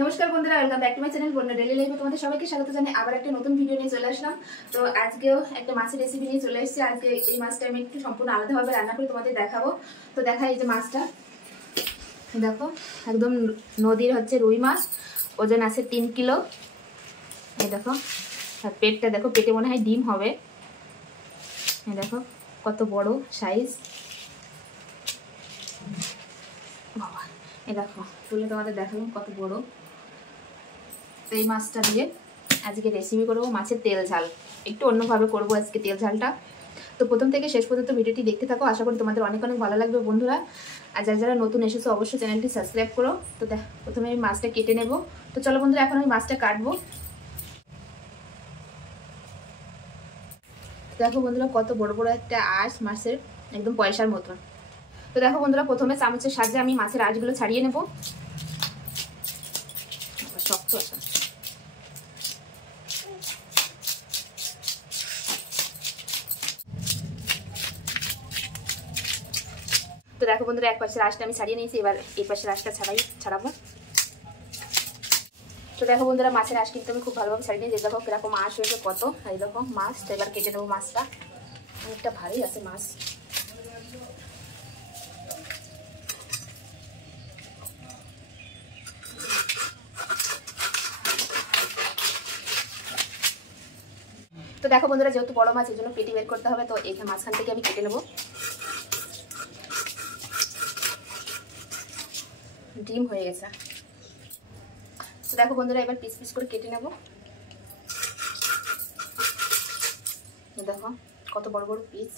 নমস্কার বন্ধুরা, welcome back to my channel বন্যা ডেইলি লাইফে তোমাদের সবাইকে স্বাগত জানাই। আবার একটা নতুন ভিডিও নিয়ে চলে আসলাম। তো আজকেও একটা মাছের রেসিপি নিয়ে চলে এসেছি। আজকে এই মাছটা আমি একটু সম্পূর্ণ আলাদাভাবে রান্না করে তোমাদের দেখাবো। তো দেখাই এই যে মাছটা, দেখো একদম নদীর হচ্ছে রুই মাছ, ওজন আছে 3 কিলো। এই দেখো, আর পেটটা দেখো, পেটে মনে হয় ডিম হবে। এই দেখো কত বড় সাইজ। বাবা, এই দেখো তুলে তোমাদের দেখালাম কত বড়। তো এই মাছটা দিয়ে আজকে রেসিপি করবো মাছের তেল ঝাল। একটু অন্যভাবে করবো আজকে তেল ঝালটা। তো প্রথম থেকে শেষ পর্যন্ত ভিডিওটি দেখতে থাকো, আশা করি তোমাদের অনেক অনেক ভালো লাগবে বন্ধুরা। আর যারা নতুন এসেছো অবশ্যই চ্যানেলটি সাবস্ক্রাইব করো। তো প্রথমে আমি মাছটা কেটে নেব। তো চলো বন্ধুরা, এখন আমি মাছটা কাটবো। দেখো বন্ধুরা কত বড় বড় একটা আঁশ মাছের, একদম পয়সার মতন। তো দেখো বন্ধুরা, প্রথমে চামচের সাহায্যে আমি মাছের আঁশগুলো ছাড়িয়ে নেব। শক্ত আছে। তো দেখো বন্ধুরা, এক পাশের আঁশটা আমি ছাড়িয়ে নিয়েছি, এবার এই পাশের আঁশটা ছাড়াবো। তো দেখো বন্ধুরা, মাছের আঁশ কিন্তু আমি খুব ভালোভাবে ছাড়িয়ে নিয়েছি। দেখো কিরকম আঁশ হয়েছে কত। এই দেখো মাছ, তো এবার কেটে দেবো মাছটা। অনেকটা ভারী আছে মাছ। তো দেখো বন্ধুরা, যেহেতু বড় মাছ, এই জন্য পেটি বের করতে হবে। তো এখানে মাঝখান থেকে আমি কেটে নেবো। ডিম হয়ে গেছে। তো দেখো বন্ধুরা, এবার পিস পিস করে কেটে নেব। দেখো কত বড় বড় পিস।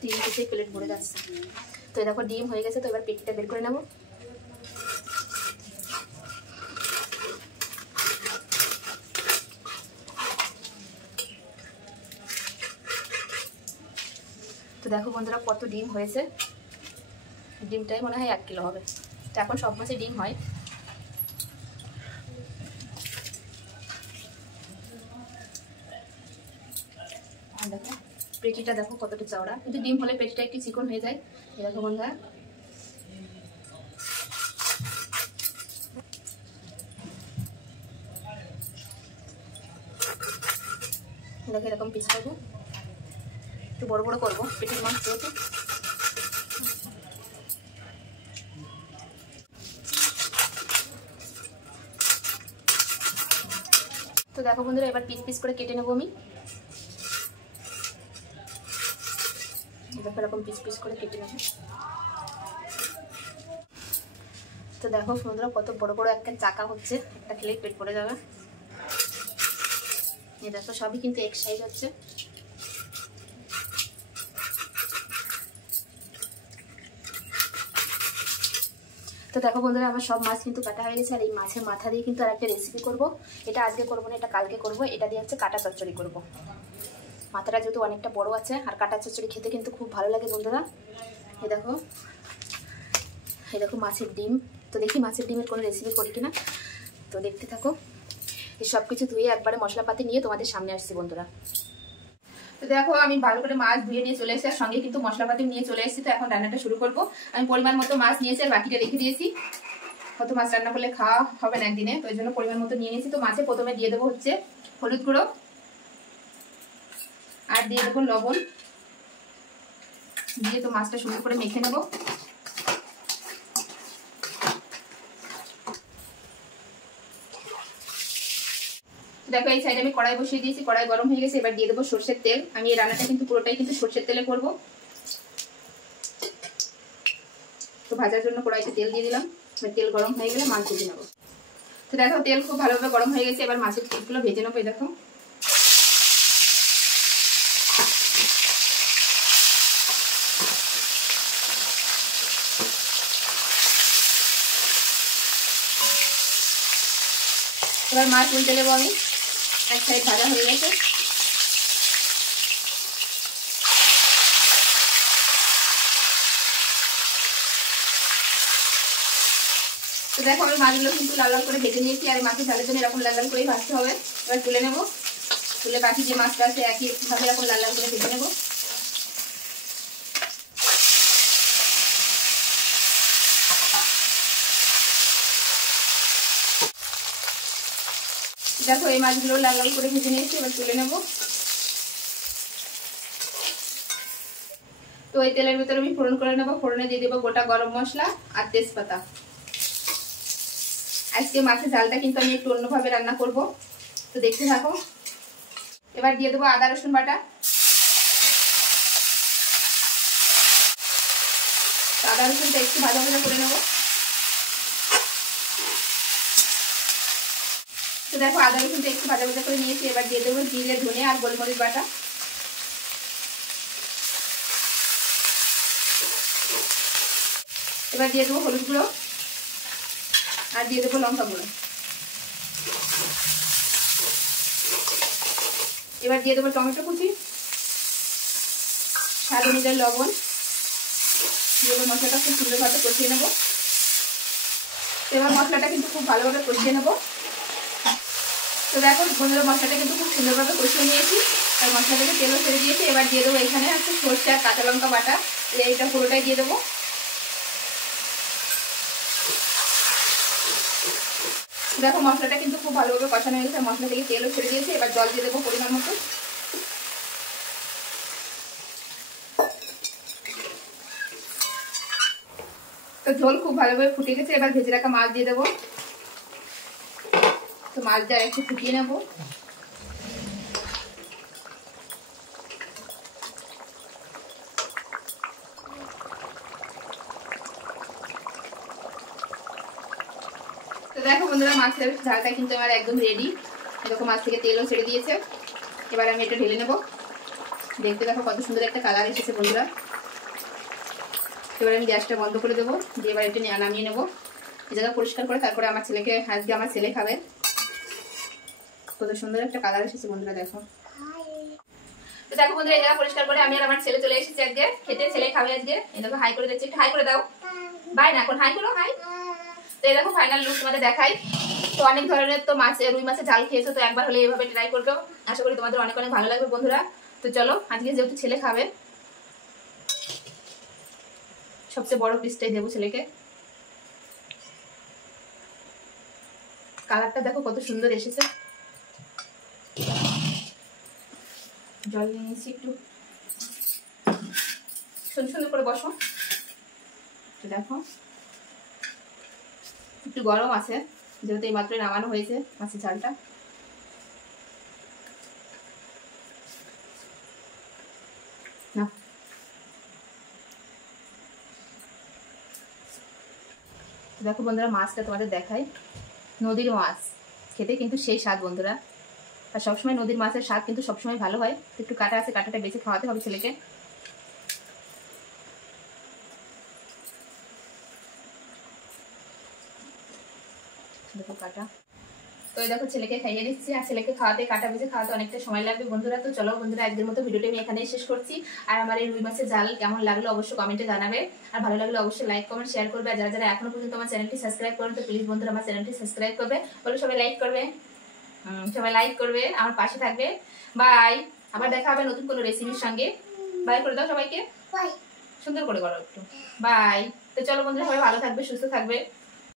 তিন পিসে প্লেট ভরে যাচ্ছে। তো দেখো ডিম হয়ে গেছে। তো এবার পেটিটা বের করে নেব। তো দেখো বন্ধুরা কত ডিম হয়েছে। ডিমটাই মনে হয় 1 কিলো হবে। তো এখন সব মাছে ডিম হয়। দেখো পেটিটা দেখো কতটা চওড়া, কিন্তু ডিম হলে পেটিটা একটু চিকন হয়ে যায়। এরকম বন্ধুরা, দেখো এরকম পিস করবো। একটু বড় বড় করবো পেটির মাছ যেহেতু। তো দেখো বন্ধুরা, এবার পিস পিস করে কেটে নেবো আমি। দেখো এরকম পিস পিস করে কেটে নেবো। তো দেখো বন্ধুরা কত বড় বড় একটা চাকা হচ্ছে, একটা খেলেই পেট ভরে যাবে। এই দেখো সবই কিন্তু এক সাইজ হচ্ছে। তো দেখো বন্ধুরা, আমার সব মাছ কিন্তু কাটা হয়ে গেছে। আর এই মাছের মাথা দিয়ে কিন্তু আর একটা রেসিপি করব। এটা আজকে করবো না, এটা কালকে করব। এটা দিয়ে হচ্ছে কাটা চচ্চড়ি করব। মাথাটা যেহেতু অনেকটা বড় আছে, আর কাটা চচ্চড়ি খেতে কিন্তু খুব ভালো লাগে বন্ধুরা। এই দেখো, এই দেখো মাছের ডিম। তো দেখি মাছের ডিমের কোনো রেসিপি করি কিনা। তো দেখতে থাকো। এই সব কিছু ধুয়ে একবারে মশলাপাতি নিয়ে তোমাদের সামনে আসছি বন্ধুরা। তো দেখো আমি ভালো করে মাছ ধুয়ে নিয়ে চলে এসেছি, আর সঙ্গে কিন্তু মশলাপাতি নিয়ে চলে এসেছি। তো এখন রান্নাটা শুরু করবো। আমি পরিমাণ মতো মাছ নিয়েছি, আর বাকিটা রেখে দিয়েছি। কত মাছ রান্না করলে খাওয়া হবে না একদিনে, তো ওই জন্য পরিমাণ মতো নিয়ে নিয়েছি। তো মাছে প্রথমে দিয়ে দেবো হচ্ছে হলুদ গুঁড়ো, আর দিয়ে দেবো লবণ দিয়ে তো মাছটা সুন্দর করে মেখে নেবো। দেখো এই সাইডে আমি কড়াই বসিয়ে দিয়েছি, কড়াই গরম হয়ে গেছে। এবার দিয়ে দেবো সর্ষের তেল। আমি এই রান্নাটা কিন্তু পুরোটাই কিন্তু সর্ষের তেলে করব। তো ভাজার জন্য কড়াইতে তেল দিয়ে দিলাম। তেল গরম হয়ে গেলে মাছ ভেজে নেবো। তো দেখো তেল খুব ভালোভাবে গরম হয়ে গেছে। এবার মাছের পিসগুলো ভেজে নেবো। দেখো এবার মাছ উল্টে দেবো আমি। এক সাইড ভাজা হয়ে গেছে। তো দেখো আমি মাছগুলো কিন্তু লাল লাল করে ভেজে নিয়েছি। আর মাছের ঝালের জন্য এরকম লাল লাল করেই ভাজতে হবে। এবার তুলে নেবো। তুলে বাকি যে মাছটা আছে একইভাবে এখন লাল লাল করে ভেজে নেব। দেখো এই মাছগুলো লাল লাল করে ভেজে নিয়েছি, এবার তুলে নেব। তো এই তেলের ভিতরে আমি ফোড়ন করে নেব। ফোড়নে দিয়ে দেবো গোটা গরম মশলা আর তেজপাতা। আজকে মাছের ঝালটা কিন্তু আমি একটু অন্যভাবে রান্না করব, তো দেখতে থাকো। এবার দিয়ে দেবো আদা রসুন বাটা। আদা রসুনটা একটু ভাজা ভাজা করে নেব। তো দেখো আদা রসুনটা একটু ভাজা ভাজা করে নিয়েছি। এবার দিয়ে দেবো জিরে ধনে আর গোলমরিচ বাটা। এবার দিয়ে দেবো হলুদ গুঁড়ো আর দিয়ে দেবো লঙ্কা গুঁড়ো। এবার দিয়ে দেবো টমেটো কুচি, স্বাদ অনুযায়ী লবণ দিয়ে মশলাটা খুব সুন্দরভাবে কষিয়ে নেব। এবার মশলাটা কিন্তু খুব ভালোভাবে কষিয়ে নেব। তো দেখো বন্ধুরা মশলাটা কিন্তু খুব সুন্দরভাবে কষিয়ে নিয়েছি, আর মশলা থেকে তেলও ছেড়ে দিয়েছি। এবার দিয়ে দেবো এখানে আছে সরষে আর কাঁচা লঙ্কা বাটা, এইটা পুরোটাই দিয়ে দেবো। দেখো মশলাটা কিন্তু খুব ভালোভাবে কষানো হয়ে গেছে, মশলা থেকে তেলও ছেড়ে দিয়েছি। এবার জল দিয়ে দেবো পরিমাণ মতো। তো ঝোল খুব ভালোভাবে ফুটে গেছে, এবার ভেজে রাখা মাছ দিয়ে দেবো। তো মাছ দিয়ে একটু ফুটিয়ে নেবো। তো দেখো বন্ধুরা মাছের ঝালটা কিন্তু আমার একদম রেডি। এরকম মাছ থেকে তেলও ছেড়ে দিয়েছে। এবার আমি এটা ঢেলে নেব। দেখতে দেখো কত সুন্দর একটা কালার এসেছে বন্ধুরা। এবার আমি গ্যাসটা বন্ধ করে দেবো, দিয়ে এবার এটা নামিয়ে নেবো। এই জায়গা পরিষ্কার করে তারপরে আমার ছেলেকে, আজকে আমার ছেলে খাবে। কত সুন্দর একটা কালার এসেছে বন্ধুরা দেখো। তো দেখো বন্ধুরা এই জায়গা পরিষ্কার করে আমি আর আমার ছেলে চলে এসেছি আজকে খেতে। ছেলে খাবে আজকে। এই দেখো হাই করে দিচ্ছি, একটু হাই করে দাও। বাই না এখন হাই করো, হাই। তো এই দেখো ফাইনাল লুক তোমাদের দেখাই। তো অনেক ধরনের তো মাছ, রুই মাছের ঝাল খেয়েছো, তো একবার হলে এইভাবে ট্রাই করবে। আশা করি তোমাদের অনেক অনেক ভালো লাগবে বন্ধুরা। তো চলো আজকে যেহেতু ছেলে খাবে, সবচেয়ে বড় পিসটাই দেবো ছেলেকে। কালারটা দেখো কত সুন্দর এসেছে। জল নিয়ে নিচ্ছি একটু, সুন্দর সুন্দর করে বসো। দেখো একটু গরম আছে, যেহেতু এই মাত্রই নামানো হয়েছে মাছের ঝালটা। না দেখো বন্ধুরা মাছটা তোমাদের দেখাই। নদীর মাছ খেতে কিন্তু সেই স্বাদ বন্ধুরা। আর সবসময় নদীর মাছের স্বাদ কিন্তু সবসময় ভালো হয়। একটু কাটা আছে, কাটাটা বেছে খাওয়াতে হবে ছেলেকে। দেখো কাটা। তো এই দেখো ছেলেকে খাইয়ে দিচ্ছি, আর ছেলেকে খাওয়াতে, কাটা বেছে খাওয়াতে অনেকটা সময় লাগবে বন্ধুরা। তো চলো বন্ধুরা আজকের মতো ভিডিওটা আমি এখানেই শেষ করছি। আর আমার এই রুই মাছের ঝাল কেমন লাগলো অবশ্যই কমেন্টে জানাবে, আর ভালো লাগলে অবশ্যই লাইক কমেন্ট শেয়ার করবে। আর যারা যারা এখনো পর্যন্ত আমার চ্যানেলটি সাবস্ক্রাইব করেন, তো প্লিজ বন্ধুরা আমার চ্যানেলটি সাবস্ক্রাইব করবে। বলো সবাই লাইক করবে, সবাই লাইক করবে, আমার পাশে থাকবে। বাই, আবার দেখা হবে নতুন কোনো রেসিপির সঙ্গে। বাই করে দাও সবাইকে, বাই, সুন্দর করে করো একটু, বাই। তো চলো বন্ধুরা সবাই ভালো থাকবে, সুস্থ থাকবে।